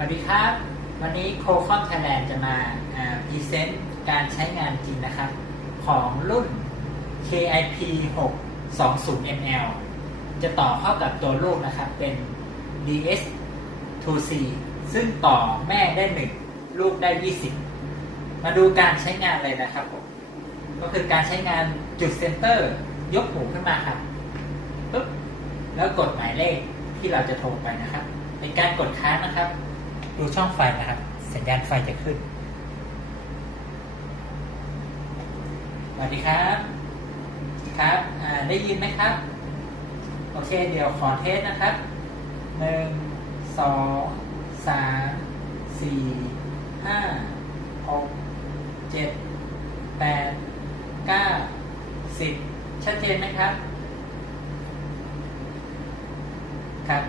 สวัสดีครับ วันนี้โคคอนไทยแลนด์จะมาพรีเซนต์การใช้งานจริงนะครับ ของรุ่น KIP 620 ml จะต่อเข้ากับตัวลูกนะครับ เป็น DS 2C ซึ่งต่อแม่ได้ 1 ลูกได้ 20 มาดูการใช้งานเลยนะครับผมก็คือการใช้งานจุดเซนเตอร์ ยกหูขึ้นมาครับปุ๊บแล้วกดหมายเลขที่เราจะโทรไปนะครับ เป็นการกดค้างนะครับ ดูช่องไฟนะครับ สัญญาณไฟจะขึ้น สวัสดีครับ ครับได้ยินไหมครับ โอเค เดี๋ยวขอเทสนะครับ หนึ่ง สอง สาม สี่ ห้า หก เจ็ด แปด เก้า สิบ ชัดเจนไหมครับ ครับ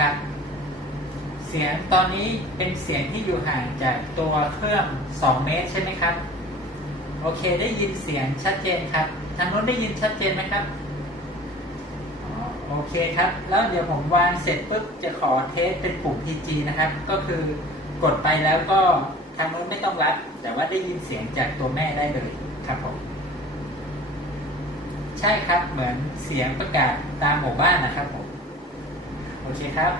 ครับ เสียงตอนนี้เป็นเสียงที่อยู่ห่างจากตัวเครื่อง 2 เมตรใช่ไหมครับ โอเคได้ยินเสียงชัดเจนครับ ทางโน้นได้ยินชัดเจนไหมครับโอเคครับ แล้วเดี๋ยวผมวางเสร็จปุ๊บจะขอเทสเป็นปุ่ม PG นะครับ ก็คือกดไปแล้วก็ทางโน้นไม่ต้องรับ แต่ว่าได้ยินเสียงจากตัวแม่ได้เลยครับผม ใช่ครับเหมือนเสียงประกาศตามหมู่บ้านนะครับผม โอเคครับ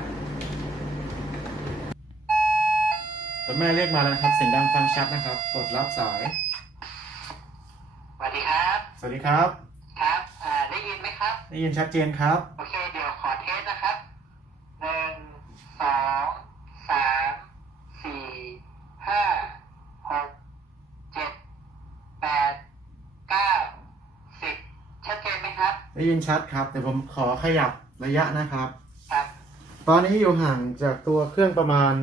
ตัวแม่เรียกมาแล้วนะครับเสียงดังฟังชัดนะครับ กดรับสาย สวัสดีครับ สวัสดีครับ ครับอ่าได้ยินไหมครับ ได้ยินชัดเจนครับ โอเค เดี๋ยวขอเทสนะครับหนึ่งสองสามสี่ห้าหกเจ็ดแปดเก้าสิบชัดเจนไหมครับ ได้ยินชัดครับ แต่ผมขอขยับระยะนะครับครับ ตอนนี้อยู่ห่างจากตัวเครื่องประมาณ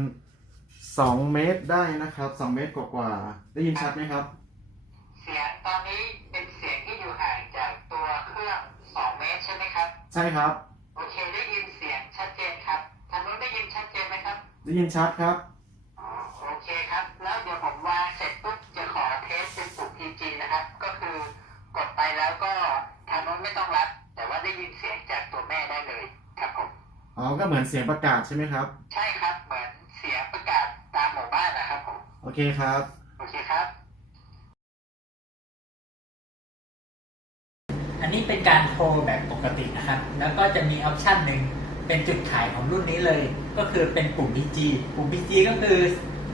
2 เมตรได้นะครับ 2 เมตรกว่าๆได้ยินชัดไหมครับ เสียงตอนนี้เป็นเสียงที่อยู่ห่างจากตัวเครื่องสองเมตรใช่ไหมครับ ใช่ครับ โอเคได้ยินเสียงชัดเจนครับทางนู้นได้ยินชัดเจนไหมครับ ได้ยินชัดครับอ๋อโอเคครับ แล้วเดี๋ยวผมวางเสร็จปุ๊บจะขอเทสเป็นปุ่ม PG นะครับ ก็คือกดไปแล้วก็ทางโน้นไม่ต้องรับ แต่ว่าได้ยินเสียงจากตัวแม่ได้เลยครับผม อ๋อ ก็เหมือนเสียงประกาศใช่ไหมครับ ใช่ครับ เหมือนเสียงประกาศตามหมู่บ้านนะครับผม โอเคครับ โอเคครับ อันนี้เป็นการโทรแบบปกตินะครับ แล้วก็จะมีออปชันหนึ่งเป็นจุดขายของรุ่นนี้เลย ก็คือเป็นปุ่ม PG ปุ่ม PG ก็คือ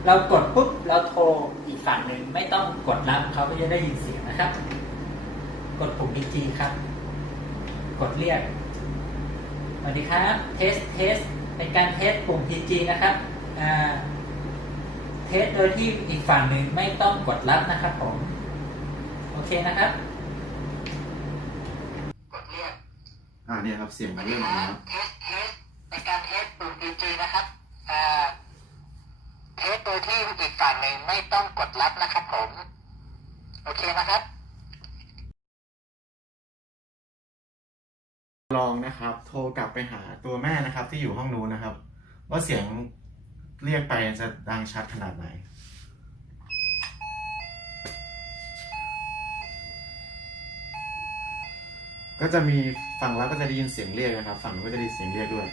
เรากดปุ๊บเราโทรอีกฝั่งหนึ่งไม่ต้องกดรับเขาก็จะได้ยินเสียงนะครับ กดปุ่ม PG ครับ กดเรียกส วัสดีครับ เทส เทส เป็นการเทสปุ่ม PG นะครับอ่าเทสโดยที่อีกฝั่งหนึ่งไม่ต้องกดรับนะครับผม โอเคนะครับ กดเรียก อ่าเนี่ยครับเสียงเริ่มมาแล้วเทส เทสในการเทสปุ่ม PG นะครับอ่าเทสโดยที่อีกฝั่งหนึ่งไม่ต้องกดรับนะครับผม โอเคนะครับ ลองนะครับ โทรกลับไปหาตัวแม่นะครับ ที่อยู่ห้องนู้นนะครับ ว่าเสียงเรียกไปจะดังชัดขนาดไหน ก็จะมีฝั่งรับก็จะได้ยินเสียงเรียกนะครับ ฝั่งนู้นก็จะได้ยินเสียงเรียกด้วย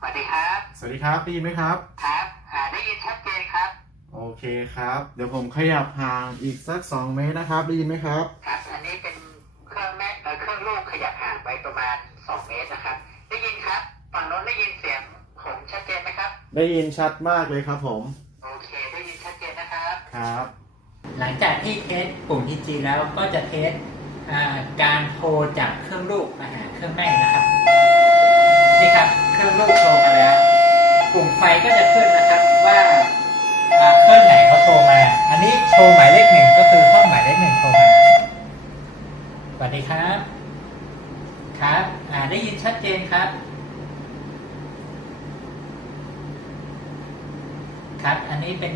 สวัสดีครับ สวัสดีครับได้ยินไหมครับ ครับอ่าได้ยินชัดเจนครับ โอเคครับ เดี๋ยวผมขยับห่างอีกสัก2เมตรนะครับได้ยินไหมครับ ครับ อันนี้ ไหมครับได้ยินชัดมากเลยครับผม โอเค ได้ยินชัดเจนนะครับ ครับ หลังจากที่เทสปุ่ม PG แล้วก็จะเทสอ่าการโทรจากเครื่องลูกมาหาเครื่องแม่นะครับนี่ครับเครื่องลูกโทรมาแล้ว ปุ่มไฟก็จะขึ้นนะครับว่าอ่าเครื่องไหนเขาโทรมา อันนี้โชว์หมายเลขหนึ่งก็คือห้องหมายเลขหนึ่งโทรมาสวัสดีครับ ครับอ่าได้ยินชัดเจนครับ ครับ อันนี้เป็น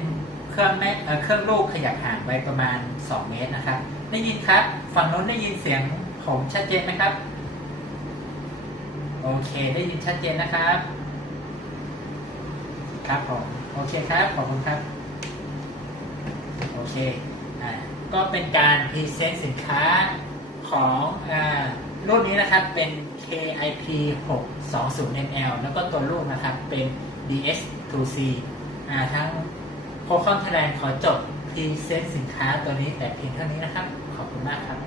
เครื่องแม่เครื่องลูกขยับห่างไปประมาณ 2 เมตรนะครับ ได้ยินครับฝั่งโน้นได้ยินเสียงผมชัดเจนไหมครับ โอเคได้ยินชัดเจนนะครับ ครับผมโอเคครับขอบคุณครับ โอเคอ่าก็เป็นการพรีเซนต์สินค้าของอารุ่นนี้นะครับเป็น KIP 620 ml แล้วก็ตัวลูกนะครับเป็น DS2C ทั้งโคคอนทแลนด์ขอจบพรีเซนต์สินค้าตัวนี้แต่เพียงเท่านี้นะครับ ขอบคุณมากครับ